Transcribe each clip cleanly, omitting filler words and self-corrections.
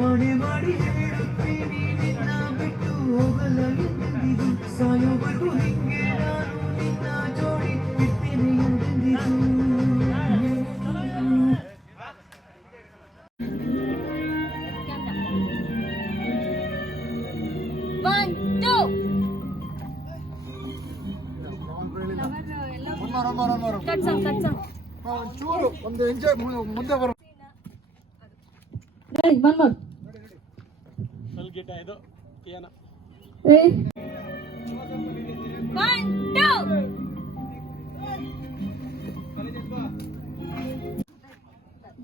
ಮಾಡಿ ಮಾಡಿ ಹೇಳುತ್ತೀನಿ ನಿನ್ನ ಬಿಟ್ಟು ಹೋಗಲ್ಲ ಎಂದಿದು ಸಾಯೋವರೆಗೂ ಹಿಂಗೆ ನಾನು ನಿನ್ನ ಜೋಡಿ ಇರ್ತೀನಿ ಎಂದಿದು. ಒಂಚೂರು ಒಂದು ಎಂಜಾಯ್ ಮುಂದೆ ಬರೋ ಇದು ಏನ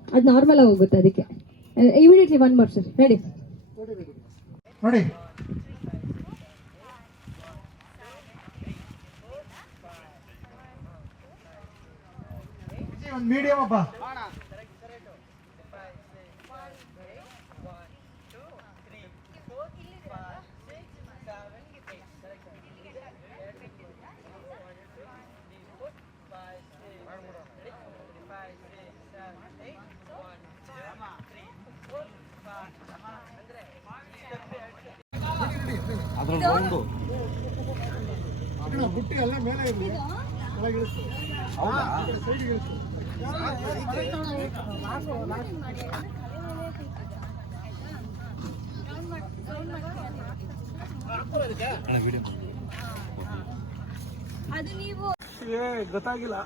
ಅದು ನಾರ್ಮಲ್ ಆಗಿ ಹೋಗುತ್ತೆ ಅದಕ್ಕೆ ಇಮಿಡಿಯೇಟ್ಲಿ 1 more ಸರ್ ರೆಡಿ ನೋಡಿ ಒಂದು ಮೀಡಿಯಂ ಅಪ್ಪ ಬುಟ್ಟಿ ಎಲ್ಲ ಮೇಲೆ ಇರಲಿ ಕೆಳಗಿಳಿಸ್ತು ಗೊತ್ತಾಗಿಲ್ಲ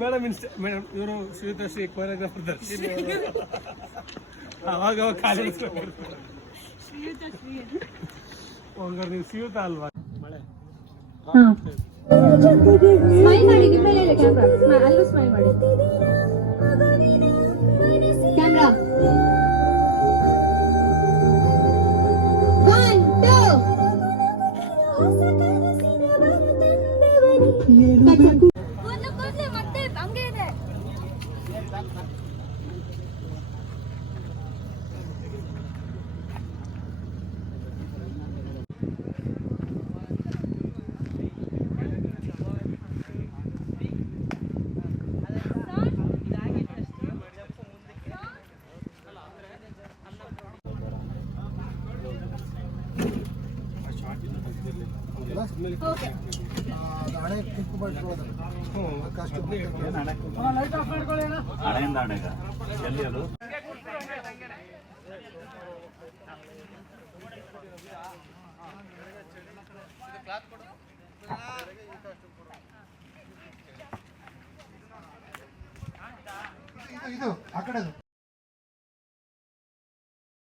ಮೇಡಮ್ ಮೇಡಮ್ ಇವರು ಶ್ರೀ ಕೊರಿಯೋಗ್ರಾಫರ್ ದರ್ಶಿನಿ ಅವಾಗ ನೀವು ಶ್ರೀಯುತ ಅಲ್ವಾ ಮಳೆ ಸ್ಮೈಲ್ ಮಾಡಿ ನಿಮ್ಮ ಮೇಲೆ ಇದೆ ಕ್ಯಾಮೆರಾ ಅಲ್ಲೂ ಸ್ಮೈಲ್ ಮಾಡಿ ಕ್ಯಾಮೆರಾ 1 2 ಮತ್ತೆ ಹಂಗೆ ಇದೆ ಇದು ಆ ಕಡೆ